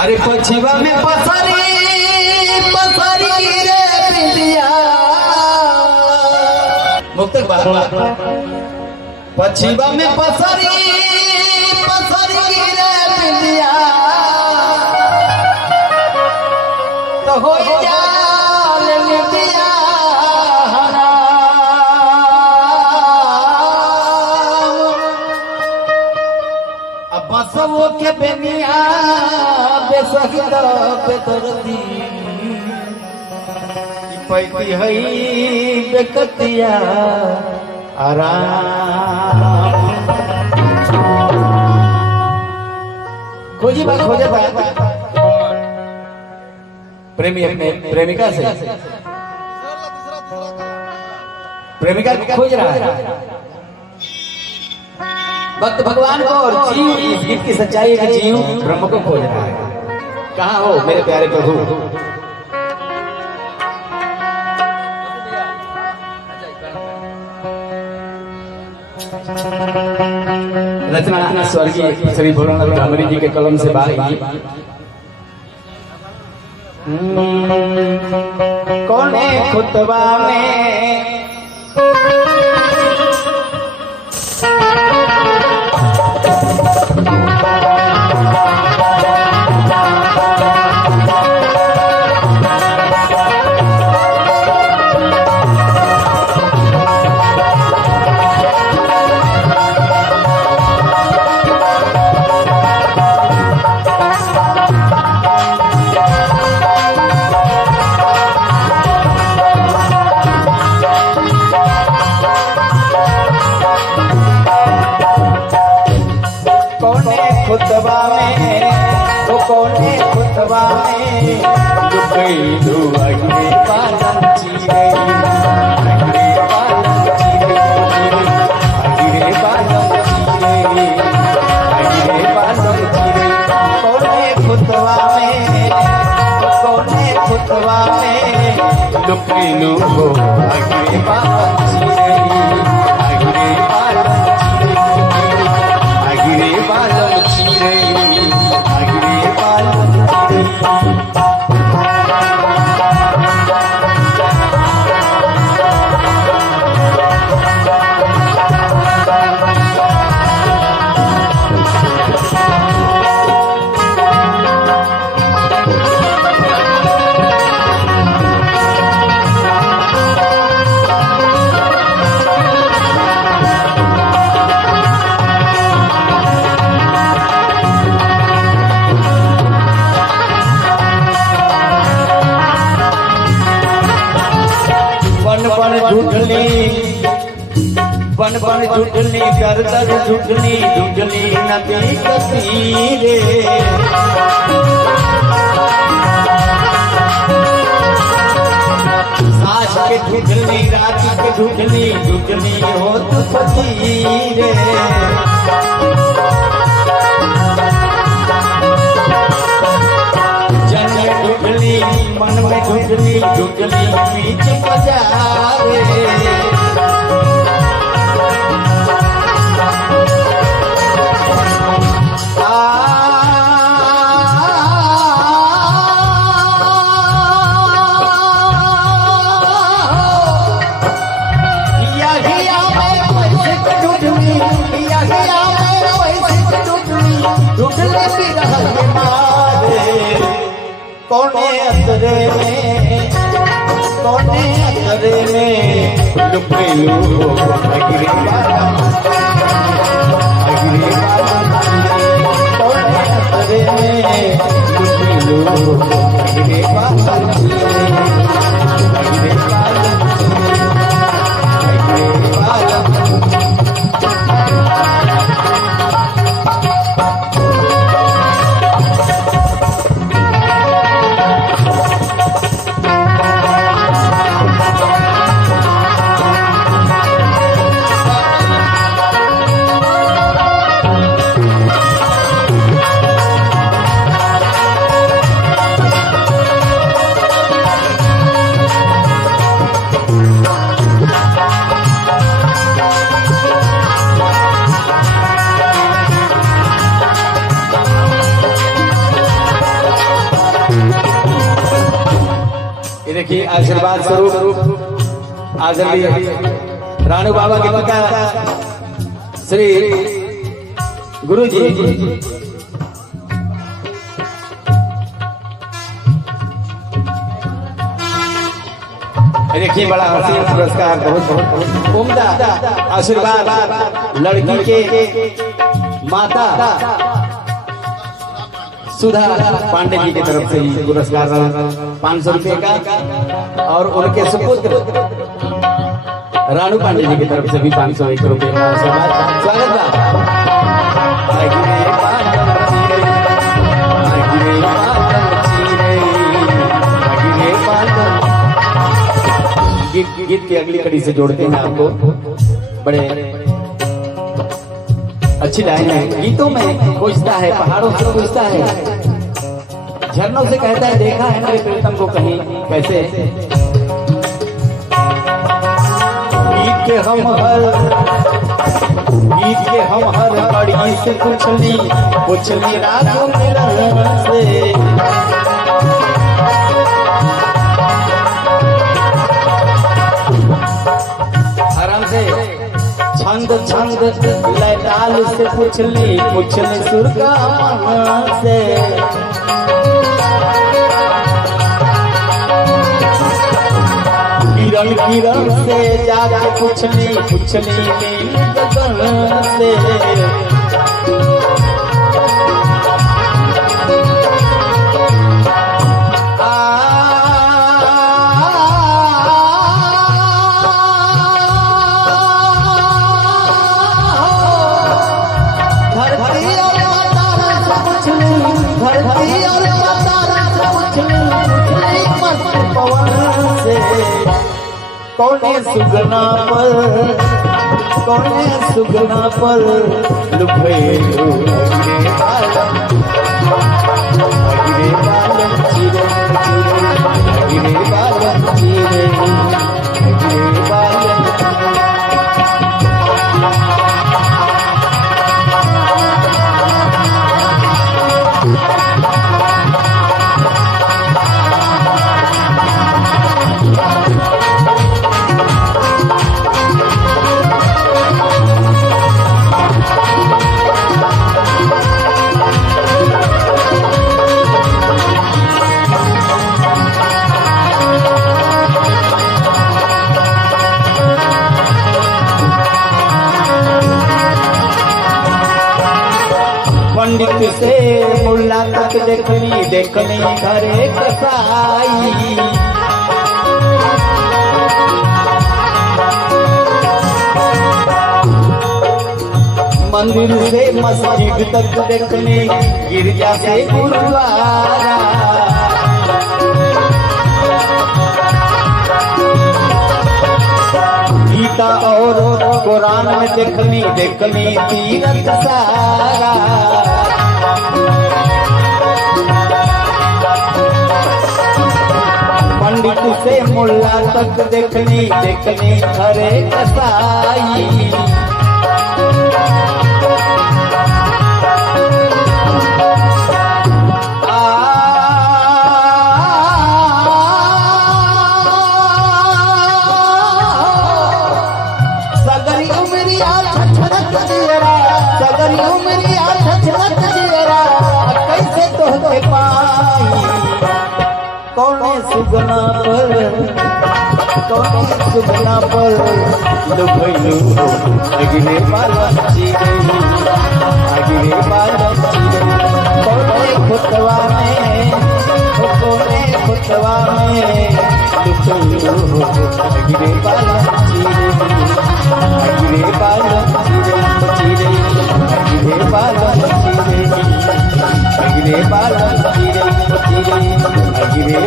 अरे पछिवा में पसरी पसरी रे बिंदिया मुक्तक बात पछिवा में पसरी पसरी रे बिंदिया तो हो जाल बिंदिया अब बसवो के बेनिया बेसहित बेदर्दी पैती हई बेकतिया आराम खोजी बात खोजे बात प्रेमी अपने प्रेमिका से प्रेमिका खोज रहा है भक्त भगवान को और जीव इस गीत की सच्चाई है जीव ब्रह्म को खोज रहा है। कहाँ हो मेरे प्यारे प्रभु? रचना स्वर्गीय श्री भोलानाथ कामरी जी के कलम से बाहर कोने खुतबा में खुतबा में तो कोने खुतबा में दुखई दुआई पालन चीरे अगरे पालन चीरे अगरे पालन चीरे अगरे पालन चीरे कोने खुतबा में तो कोने खुतबा में दुखई दुआई अगरे पालन चीरे अगरे पालन अगरे पालन बन बन झुटली कर कर झुटली झुटली नदी कसीरे सास के झुटली रात के झुटली झुटली हो तू फकीरे जन में झुटली मन में झुटली झुटली बीच बजारे कोने अंतरे में डुबेलू अगरे वाला कोने अंतरे में डुबेलू अगरे वाला अगरे वाला अगरे वाला ये देखिए आशीर्वाद स्वरूप आदरणीय रानू बाबा के पिता श्री गुरु जी देखिए बड़ा हसीन पुरस्कार बहुत बहुत उम्दा आशीर्वाद लड़की के माता सुधा पांडे जी की तरफ से ही पुरस्कार 500 रुपए का और उनके सुपुत्र रानू पांडे जी की तरफ से भी 501 रुपए का आशीर्वाद। स्वागत गीत की अगली कड़ी से जोड़ते हैं आपको। बड़े अच्छी लाइन है। गीतों में खोजता है, पहाड़ों से खोजता है, झरनों से कहता है देखा है मेरे प्रीतम को कहीं कैसे। गीत के हम हर कड़ी से पुछली रातों से छंद लैताल से पुछली सुर का से किरण से जाके पुछली नील गगन से कौने सुगना पर लुभे पंडित से मुल्ला तक देखनी घरे कसाई। मंदिर से मस्जिद तक देखने गिरजा से गुरुद्वारा। गीता और कुरान में देखनी तीरथ सारा। पंडित से मुल्ला तक देखनी घरे कसाई। सुगना पर लुभैलू अगिले बालम चिरे कोने खुतवा में लुभैलू अगिले बालम चिरे